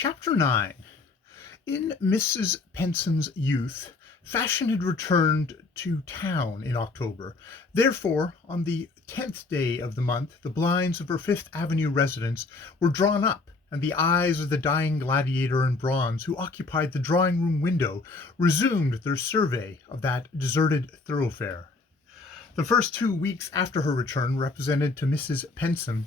Chapter 9. In Mrs. Penson's youth, fashion had returned to town in October. Therefore, on the 10th day of the month, the blinds of her Fifth Avenue residence were drawn up, and the eyes of the dying gladiator in bronze who occupied the drawing-room window resumed their survey of that deserted thoroughfare. The first 2 weeks after her return represented to Mrs. Peniston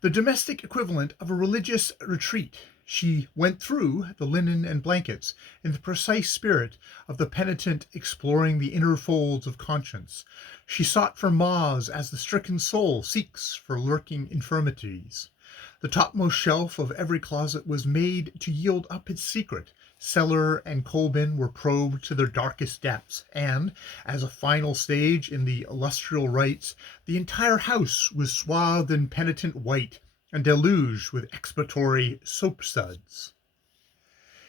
the domestic equivalent of a religious retreat. She went through the linen and blankets in the precise spirit of the penitent exploring the inner folds of conscience. She sought for moths as the stricken soul seeks for lurking infirmities. The topmost shelf of every closet was made to yield up its secret. Cellar and coal bin were probed to their darkest depths, and, as a final stage in the illustrial rites, the entire house was swathed in penitent white and deluged with expiatory soapsuds.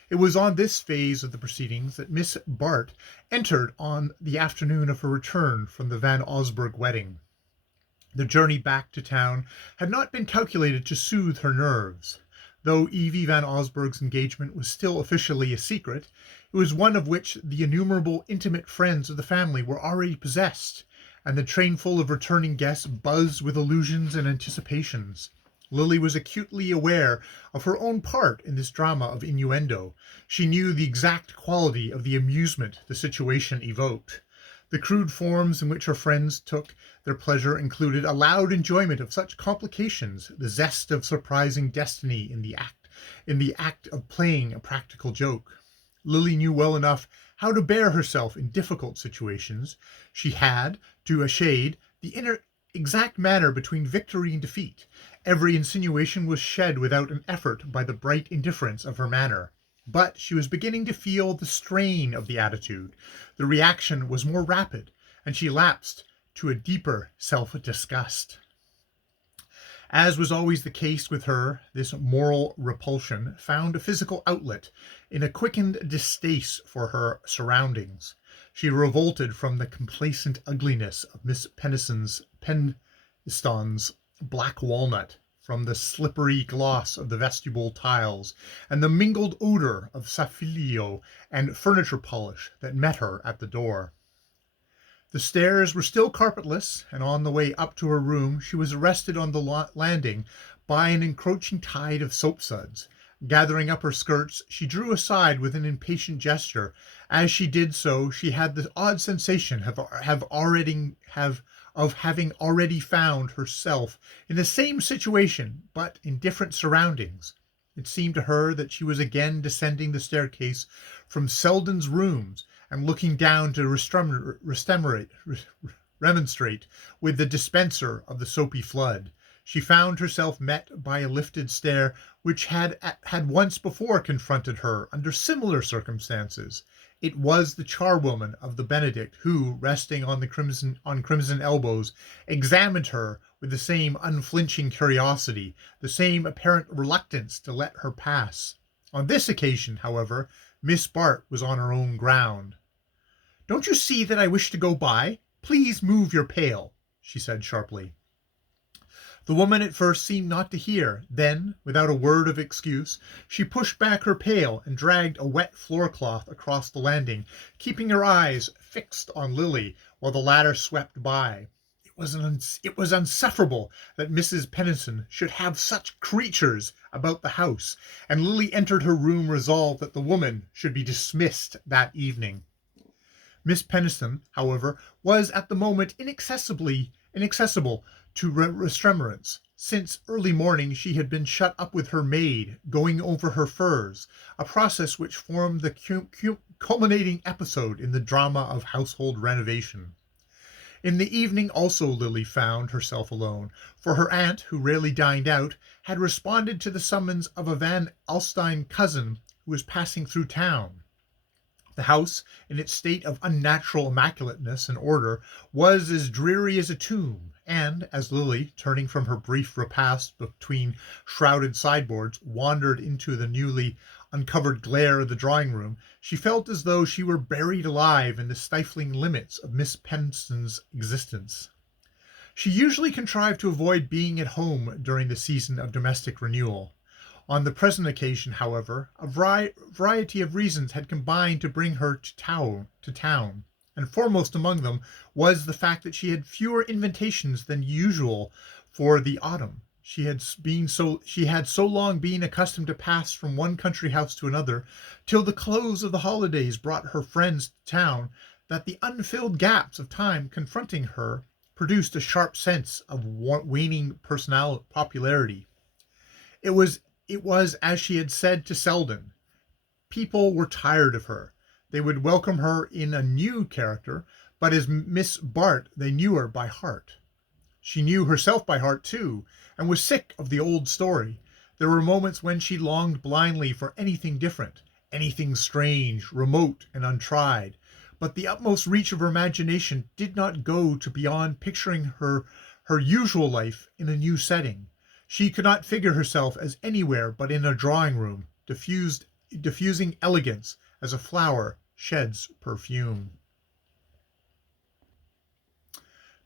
It was on this phase of the proceedings that Miss Bart entered on the afternoon of her return from the Van Osburgh wedding. The journey back to town had not been calculated to soothe her nerves. Though Evie Van Osburgh's engagement was still officially a secret, it was one of which the innumerable intimate friends of the family were already possessed, and the trainful of returning guests buzzed with illusions and anticipations. Lily was acutely aware of her own part in this drama of innuendo. She knew the exact quality of the amusement the situation evoked. The crude forms in which her friends took their pleasure included a loud enjoyment of such complications, the zest of surprising destiny in the act of playing a practical joke. Lily knew well enough how to bear herself in difficult situations. She had, to a shade, the inner exact manner between victory and defeat. Every insinuation was shed without an effort by the bright indifference of her manner. But she was beginning to feel the strain of the attitude. The reaction was more rapid, and she lapsed to a deeper self-disgust. As was always the case with her, this moral repulsion found a physical outlet in a quickened distaste for her surroundings. She revolted from the complacent ugliness of Miss Peniston's black walnut, from the slippery gloss of the vestibule tiles, and the mingled odor of saphilio and furniture polish that met her at the door. The stairs were still carpetless, and on the way up to her room she was arrested on the landing by an encroaching tide of soapsuds. Gathering up her skirts, she drew aside with an impatient gesture. As she did so, she had the odd sensation of having already found herself in the same situation, but in different surroundings. It seemed to her that she was again descending the staircase from Selden's rooms and looking down to remonstrate with the dispenser of the soapy flood. She found herself met by a lifted stare which had once before confronted her under similar circumstances. It was the charwoman of the Benedict who, resting on crimson elbows, examined her with the same unflinching curiosity, the same apparent reluctance to let her pass. On this occasion, however, Miss Bart was on her own ground. "Don't you see that I wish to go by? Please move your pail," she said sharply. The woman at first seemed not to hear. Then, without a word of excuse, she pushed back her pail and dragged a wet floor-cloth across the landing, keeping her eyes fixed on Lily while the latter swept by. It was insufferable that Mrs. Penison should have such creatures about the house, and Lily entered her room resolved that the woman should be dismissed that evening. Miss Penison, however, was at the moment inaccessible to remonstrance. Since early morning she had been shut up with her maid, going over her furs, a process which formed the culminating episode in the drama of household renovation. In the evening also Lily found herself alone, for her aunt, who rarely dined out, had responded to the summons of a Van Alstyne cousin who was passing through town. The house, in its state of unnatural immaculateness and order, was as dreary as a tomb, and as Lily, turning from her brief repast between shrouded sideboards, wandered into the newly uncovered glare of the drawing-room, she felt as though she were buried alive in the stifling limits of Miss Peniston's existence. She usually contrived to avoid being at home during the season of domestic renewal. On the present occasion, however, a variety of reasons had combined to bring her to town, and foremost among them was the fact that she had fewer invitations than usual for the autumn. She had so long been accustomed to pass from one country house to another, till the close of the holidays brought her friends to town, that the unfilled gaps of time confronting her produced a sharp sense of waning personal popularity. It was as she had said to Selden, people were tired of her. They would welcome her in a new character, but as Miss Bart they knew her by heart. She knew herself by heart too, and was sick of the old story. There were moments when she longed blindly for anything different, anything strange, remote, and untried. But the utmost reach of her imagination did not go to beyond picturing her usual life in a new setting. She could not figure herself as anywhere but in a drawing room, diffusing elegance as a flower sheds perfume.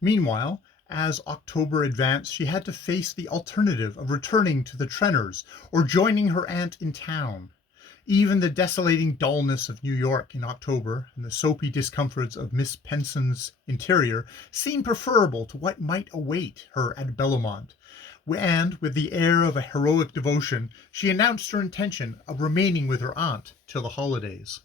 Meanwhile, as October advanced, she had to face the alternative of returning to the Trenners or joining her aunt in town. Even the desolating dullness of New York in October and the soapy discomforts of Miss Penson's interior seemed preferable to what might await her at Bellomont, and with the air of a heroic devotion she announced her intention of remaining with her aunt till the holidays.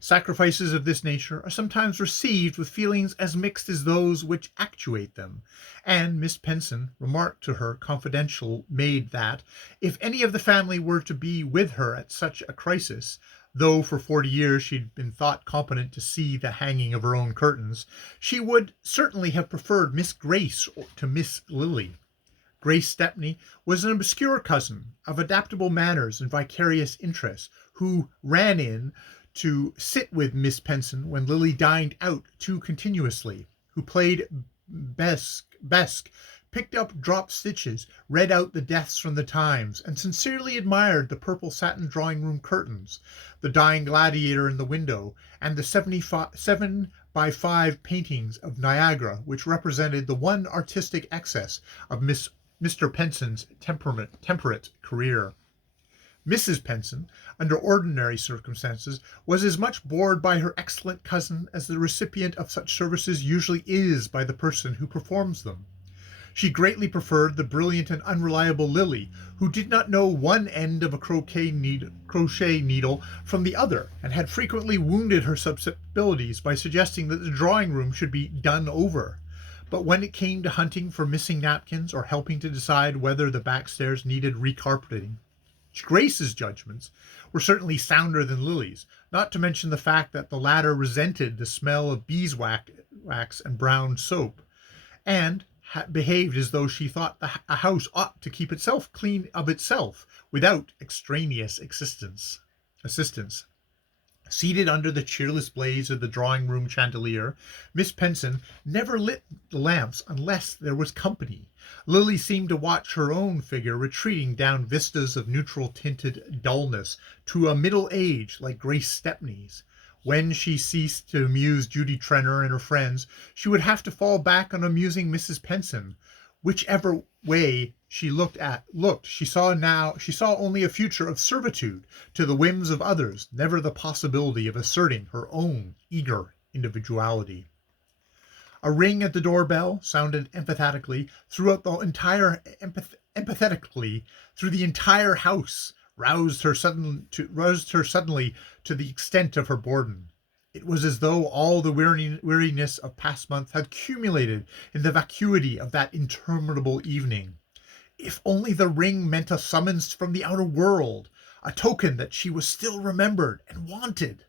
Sacrifices of this nature are sometimes received with feelings as mixed as those which actuate them, and Miss Penson remarked to her confidential maid that, if any of the family were to be with her at such a crisis, though for 40 years she'd been thought competent to see the hanging of her own curtains, she would certainly have preferred Miss Grace to Miss Lily. Grace Stepney was an obscure cousin, of adaptable manners and vicarious interests, who ran in to sit with Miss Penson when Lily dined out too continuously, who played besque, picked up dropped stitches, read out the deaths from the Times, and sincerely admired the purple satin drawing-room curtains, the dying gladiator in the window, and the 7 by 5 paintings of Niagara, which represented the one artistic excess of Mr. Penson's temperate career. Mrs. Penson, under ordinary circumstances, was as much bored by her excellent cousin as the recipient of such services usually is by the person who performs them. She greatly preferred the brilliant and unreliable Lily, who did not know one end of a crochet needle from the other, and had frequently wounded her susceptibilities by suggesting that the drawing-room should be done over. But when it came to hunting for missing napkins or helping to decide whether the backstairs needed recarpeting, Grace's judgments were certainly sounder than Lily's, not to mention the fact that the latter resented the smell of beeswax and brown soap, and behaved as though she thought a house ought to keep itself clean of itself, without extraneous assistance. Seated under the cheerless blaze of the drawing-room chandelier, Miss Penson never lit the lamps unless there was company. Lily seemed to watch her own figure retreating down vistas of neutral-tinted dullness to a middle age like Grace Stepney's. When she ceased to amuse Judy Trenner and her friends, she would have to fall back on amusing Mrs. Penson. Whichever way she looked, she saw only a future of servitude to the whims of others, never the possibility of asserting her own eager individuality. A ring at the doorbell sounded emphatically through the entire house, roused her suddenly to the extent of her boredom. It was as though all the weariness of past months had accumulated in the vacuity of that interminable evening. If only the ring meant a summons from the outer world, a token that she was still remembered and wanted.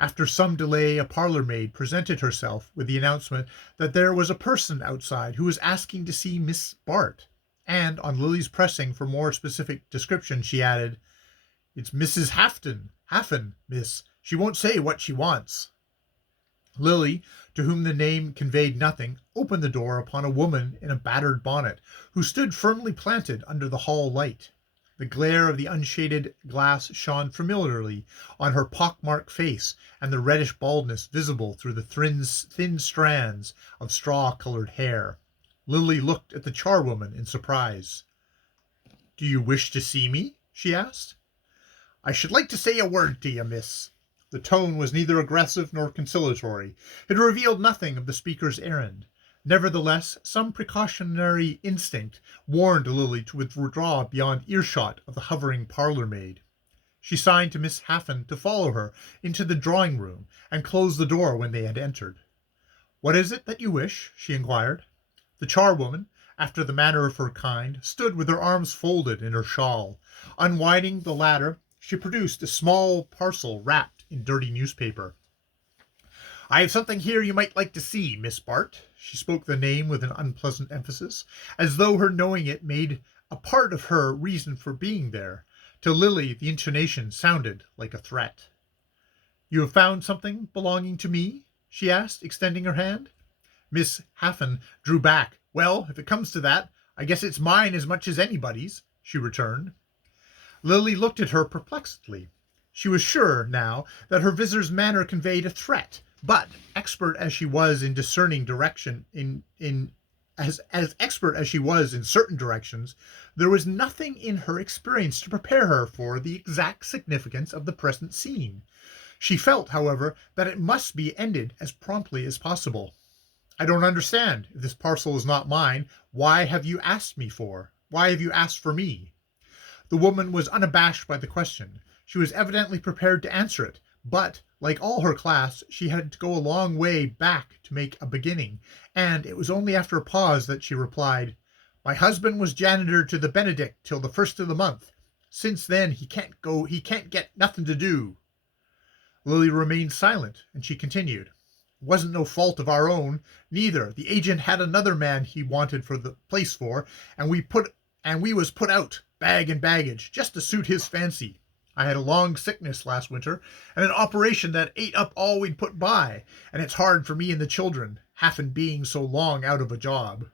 After some delay, a parlour-maid presented herself with the announcement that there was a person outside who was asking to see Miss Bart, and on Lily's pressing for more specific description, she added, "It's Mrs. Haffen, miss. She won't say what she wants." Lily, to whom the name conveyed nothing, opened the door upon a woman in a battered bonnet, who stood firmly planted under the hall light. The glare of the unshaded glass shone familiarly on her pock-marked face and the reddish baldness visible through the thin strands of straw-colored hair. Lily looked at the charwoman in surprise. "Do you wish to see me?" she asked. "I should like to say a word to you, miss." The tone was neither aggressive nor conciliatory. It revealed nothing of the speaker's errand. Nevertheless, some precautionary instinct warned Lily to withdraw beyond earshot of the hovering parlour-maid. She signed to Miss Haffen to follow her into the drawing-room, and closed the door when they had entered. "What is it that you wish?" she inquired. The charwoman, after the manner of her kind, stood with her arms folded in her shawl. Unwinding the latter, she produced a small parcel wrapped in dirty newspaper. "I have something here you might like to see, Miss Bart." She spoke the name with an unpleasant emphasis, as though her knowing it made a part of her reason for being there. To Lily the intonation sounded like a threat. "You have found something belonging to me?" she asked, extending her hand. Miss Haffen drew back. "Well, if it comes to that, I guess it's mine as much as anybody's," she returned. Lily looked at her perplexedly. She was sure now that her visitor's manner conveyed a threat, but expert as she was in discerning direction as expert as she was in certain directions, there was nothing in her experience to prepare her for the exact significance of the present scene. She felt, however, that it must be ended as promptly as possible. "I don't understand. If this parcel is not mine, why have you asked for me?" The woman was unabashed by the question. She was evidently prepared to answer it, but, like all her class, she had to go a long way back to make a beginning, and it was only after a pause that she replied, "My husband was janitor to the Benedict till the first of the month. Since then he can't get nothing to do." Lily remained silent, and she continued, "It wasn't no fault of our own, neither. The agent had another man he wanted for the place for, and we was put out, bag and baggage, just to suit his fancy. I had a long sickness last winter, and an operation that ate up all we'd put by, and it's hard for me and the children, half'n being so long out of a job."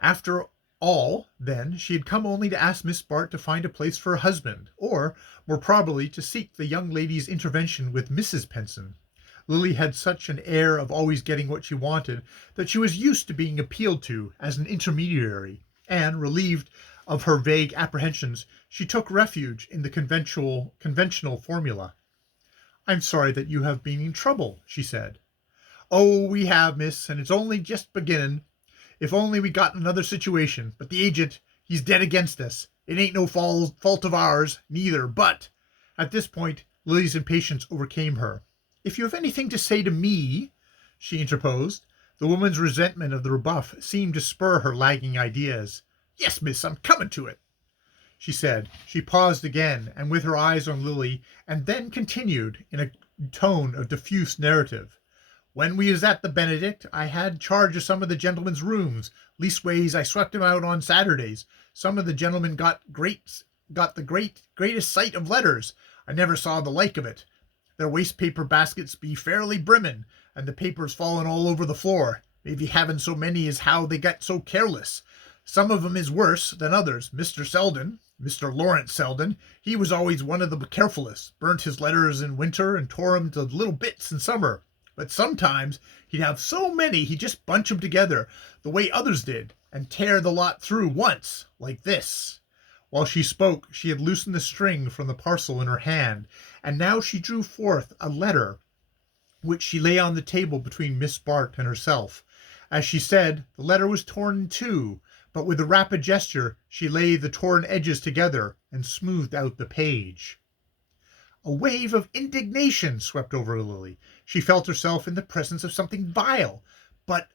After all, then, she had come only to ask Miss Bart to find a place for her husband, or, more probably, to seek the young lady's intervention with Mrs. Penson. Lily had such an air of always getting what she wanted that she was used to being appealed to as an intermediary, and, relieved of her vague apprehensions, she took refuge in the conventional formula. "I'm sorry that you have been in trouble," she said. "Oh, we have, miss, and it's only just beginnin'. If only we got another situation, but the agent, he's dead against us. It ain't no fault of ours, neither, but—" At this point, Lily's impatience overcame her. "If you have anything to say to me," she interposed. The woman's resentment of the rebuff seemed to spur her lagging ideas. "Yes, miss, I'm comin' to it," she said. She paused again, and with her eyes on Lily, and then continued, in a tone of diffuse narrative. "When we was at the Benedict, I had charge of some of the gentlemen's rooms. Leastways, I swept 'em out on Saturdays. Some of the gentlemen got the greatest sight of letters. I never saw the like of it. Their waste-paper baskets be fairly brimmin', and the papers fallin' all over the floor. Maybe havin' so many as how they got so careless. Some of 'em is worse than others. Mr. Lawrence Selden, he was always one of the carefulest, burnt his letters in winter and tore 'em to little bits in summer. But sometimes he'd have so many he'd just bunch 'em together, the way others did, and tear the lot through once, like this." While she spoke, she had loosened the string from the parcel in her hand, and now she drew forth a letter, which she lay on the table between Miss Bart and herself. As she said, the letter was torn in two, but with a rapid gesture she laid the torn edges together and smoothed out the page. A wave of indignation swept over Lily. She felt herself in the presence of something vile, but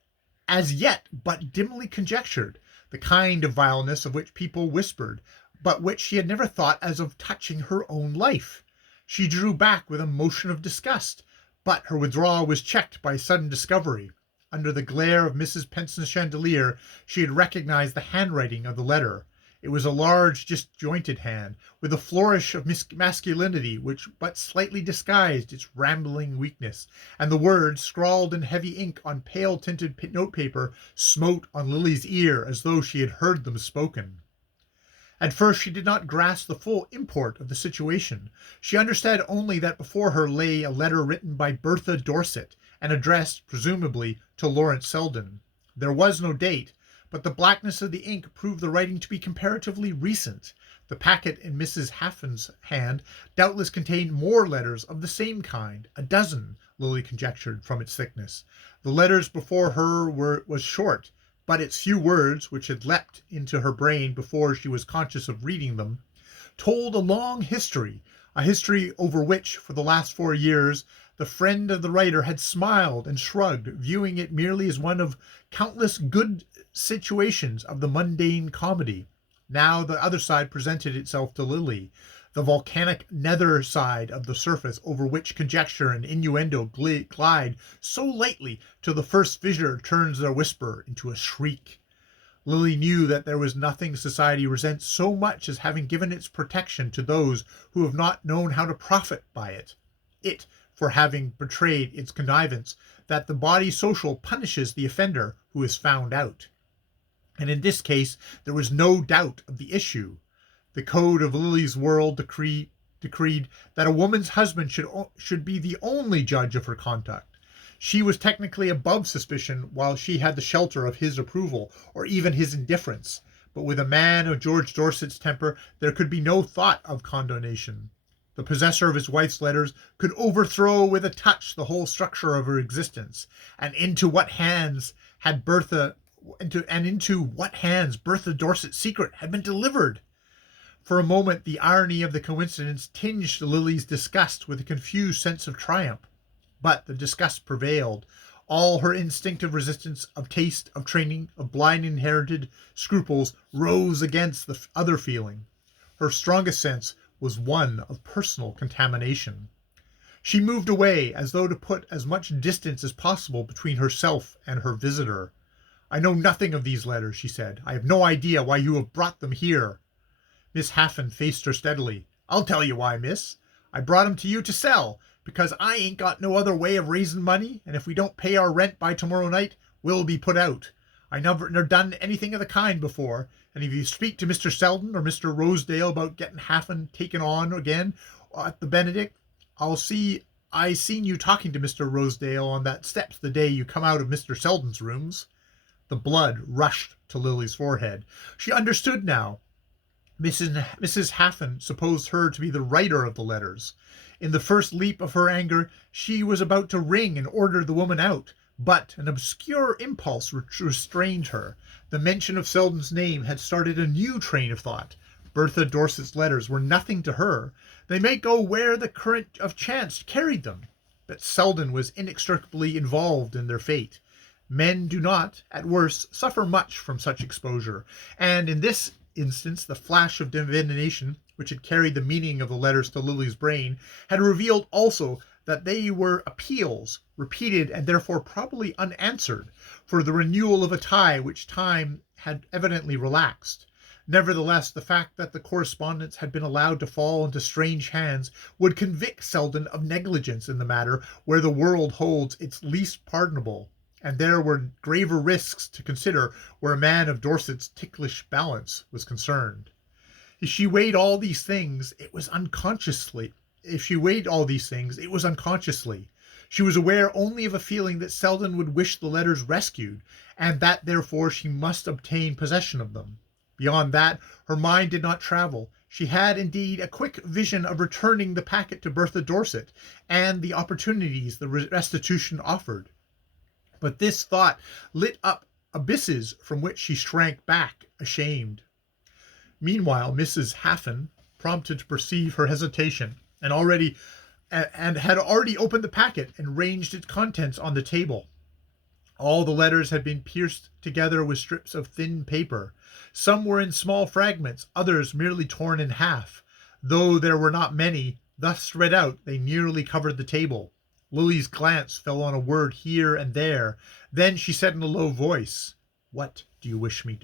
as yet but dimly conjectured, the kind of vileness of which people whispered, but which she had never thought as of touching her own life. She drew back with a motion of disgust, but her withdrawal was checked by a sudden discovery. Under the glare of Mrs. Penson's chandelier she had recognized the handwriting of the letter. It was a large, disjointed hand, with a flourish of masculinity which but slightly disguised its rambling weakness, and the words, scrawled in heavy ink on pale-tinted notepaper, smote on Lily's ear as though she had heard them spoken. At first she did not grasp the full import of the situation. She understood only that before her lay a letter written by Bertha Dorset and addressed, presumably, to Lawrence Selden. There was no date, but the blackness of the ink proved the writing to be comparatively recent. The packet in Mrs. Haffin's hand doubtless contained more letters of the same kind, a dozen, Lily conjectured from its thickness. The letters before her was short, but its few words, which had leapt into her brain before she was conscious of reading them, told a long history, a history over which, for the last 4 years, the friend of the writer had smiled and shrugged, viewing it merely as one of countless good situations of the mundane comedy. Now the other side presented itself to Lily, the volcanic nether side of the surface over which conjecture and innuendo glide so lightly till the first visitor turns their whisper into a shriek. Lily knew that there was nothing society resents so much as having given its protection to those who have not known how to profit by it. It, for having betrayed its connivance, that the body social punishes the offender who is found out. And in this case there was no doubt of the issue. The code of Lily's world decreed that a woman's husband should be the only judge of her conduct. She was technically above suspicion while she had the shelter of his approval or even his indifference. But with a man of George Dorset's temper there could be no thought of condonation. The possessor of his wife's letters could overthrow with a touch the whole structure of her existence. And into what hands Bertha Dorset's secret had been delivered? For a moment the irony of the coincidence tinged Lily's disgust with a confused sense of triumph. But the disgust prevailed. All her instinctive resistance of taste, of training, of blind inherited scruples rose against the other feeling. Her strongest sense was one of personal contamination. She moved away as though to put as much distance as possible between herself and her visitor. "I know nothing of these letters," she said. "I have no idea why you have brought them here." Miss Haffin faced her steadily. "I'll tell you why, miss. I brought 'em to you to sell, because I ain't got no other way of raising money, and if we don't pay our rent by tomorrow night, we'll be put out. I never done anything of the kind before, and if you speak to Mr. Selden or Mr. Rosedale about getting Haffin taken on again at the Benedict, I seen you talking to Mr. Rosedale on that steps the day you come out of Mr. Selden's rooms." The blood rushed to Lily's forehead. She understood now. Mrs. Haffin supposed her to be the writer of the letters. In the first leap of her anger, she was about to ring and order the woman out, but an obscure impulse restrained her. The mention of Selden's name had started a new train of thought. Bertha Dorset's letters were nothing to her. They might go where the current of chance carried them, but Selden was inextricably involved in their fate. Men do not, at worst, suffer much from such exposure, and in this instance the flash of divination which had carried the meaning of the letters to Lily's brain had revealed also that they were appeals, repeated and therefore probably unanswered, for the renewal of a tie which time had evidently relaxed. Nevertheless, the fact that the correspondence had been allowed to fall into strange hands would convict Selden of negligence in the matter where the world holds its least pardonable, and there were graver risks to consider where a man of Dorset's ticklish balance was concerned. If she weighed all these things, it was unconsciously. She was aware only of a feeling that Selden would wish the letters rescued, and that therefore she must obtain possession of them. Beyond that, her mind did not travel. She had indeed a quick vision of returning the packet to Bertha Dorset, and the opportunities the restitution offered. But this thought lit up abysses from which she shrank back, ashamed. Meanwhile, Mrs. Haffin, prompted to perceive her hesitation, had already opened the packet and ranged its contents on the table. All the letters had been pierced together with strips of thin paper. Some were in small fragments, others merely torn in half. Though there were not many, thus spread out, they nearly covered the table. Lily's glance fell on a word here and there. Then she said in a low voice, What do you wish me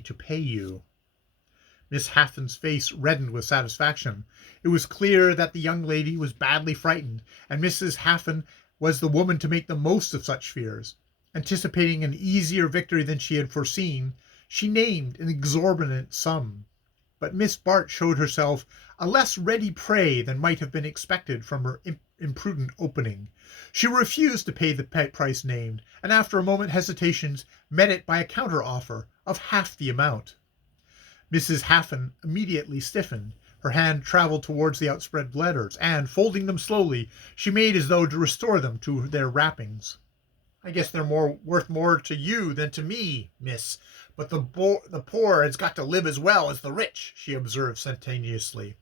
to pay you?" Miss Haffin's face reddened with satisfaction. It was clear that the young lady was badly frightened, and Mrs. Haffin was the woman to make the most of such fears. Anticipating an easier victory than she had foreseen, She named an exorbitant sum, but Miss Bart showed herself a less ready prey than might have been expected from her imprudent opening. She refused to pay the price named, and after a moment's hesitation met it by a counter-offer of half the amount. Mrs. Haffen immediately stiffened. Her hand travelled towards the outspread letters, and, folding them slowly, she made as though to restore them to their wrappings. "I guess they're worth more to you than to me, miss, but the poor has got to live as well as the rich," she observed sententiously.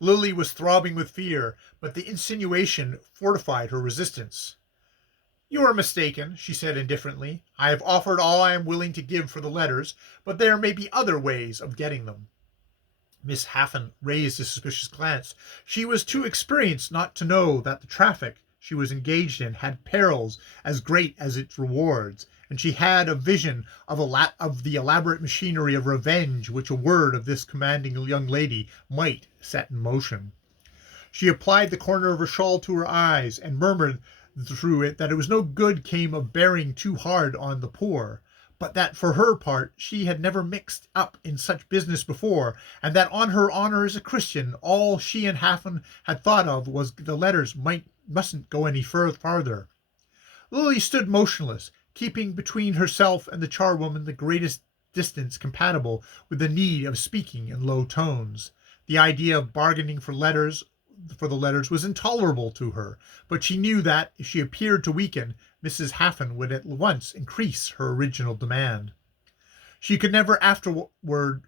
Lily was throbbing with fear, but the insinuation fortified her resistance. "You are mistaken," she said indifferently. "I have offered all I am willing to give for the letters, but there may be other ways of getting them." Miss Haffen raised a suspicious glance. She was too experienced not to know that the traffic she was engaged in had perils as great as its rewards, and she had a vision of the elaborate machinery of revenge which a word of this commanding young lady might set in motion. She applied the corner of her shawl to her eyes, and murmured through it that it was no good came of bearing too hard on the poor, but that for her part she had never mixed up in such business before, and that on her honor as a Christian all she and Haffen had thought of was the letters mustn't go any farther. Lily stood motionless, keeping between herself and the charwoman the greatest distance compatible with the need of speaking in low tones. The idea of bargaining for the letters was intolerable to her, but she knew that, if she appeared to weaken, Mrs. Haffen would at once increase her original demand. She could never afterward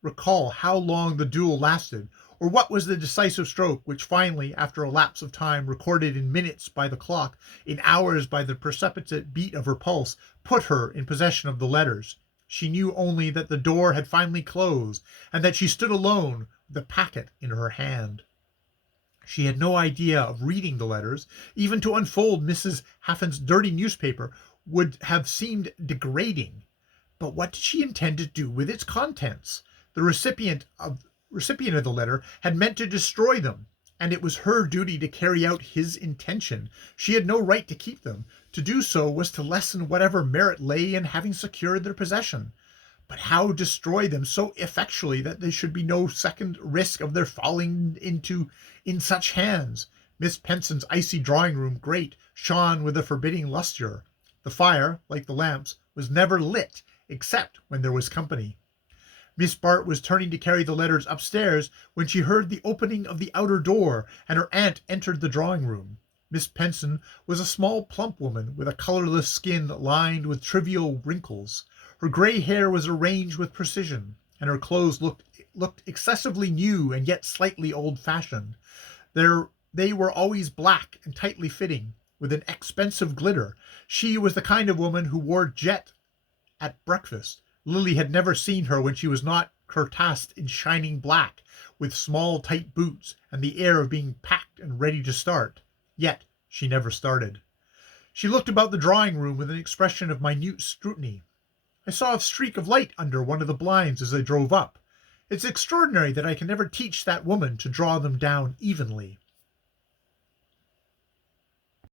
recall how long the duel lasted, or what was the decisive stroke which finally, after a lapse of time recorded in minutes by the clock, in hours by the precipitate beat of her pulse, put her in possession of the letters. She knew only that the door had finally closed, and that she stood alone with the packet in her hand. She had no idea of reading the letters. Even to unfold Mrs. Haffen's dirty newspaper would have seemed degrading. But what did she intend to do with its contents? The recipient of the letter had meant to destroy them, and it was her duty to carry out his intention. She had no right to keep them. To do so was to lessen whatever merit lay in having secured their possession. But how destroy them so effectually that there should be no second risk of their falling in such hands? Miss Penson's icy drawing-room grate shone with a forbidding lustre. The fire, like the lamps, was never lit except when there was company. Miss Bart was turning to carry the letters upstairs when she heard the opening of the outer door, and her aunt entered the drawing-room. Miss Penson was a small, plump woman with a colourless skin lined with trivial wrinkles. Her grey hair was arranged with precision, and her clothes looked excessively new and yet slightly old-fashioned. They were always black and tightly fitting, with an expensive glitter. She was the kind of woman who wore jet at breakfast. Lily had never seen her when she was not cuirassed in shining black, with small tight boots, and the air of being packed and ready to start. Yet she never started. She looked about the drawing-room with an expression of minute scrutiny. "I saw a streak of light under one of the blinds as I drove up. It's extraordinary that I can never teach that woman to draw them down evenly."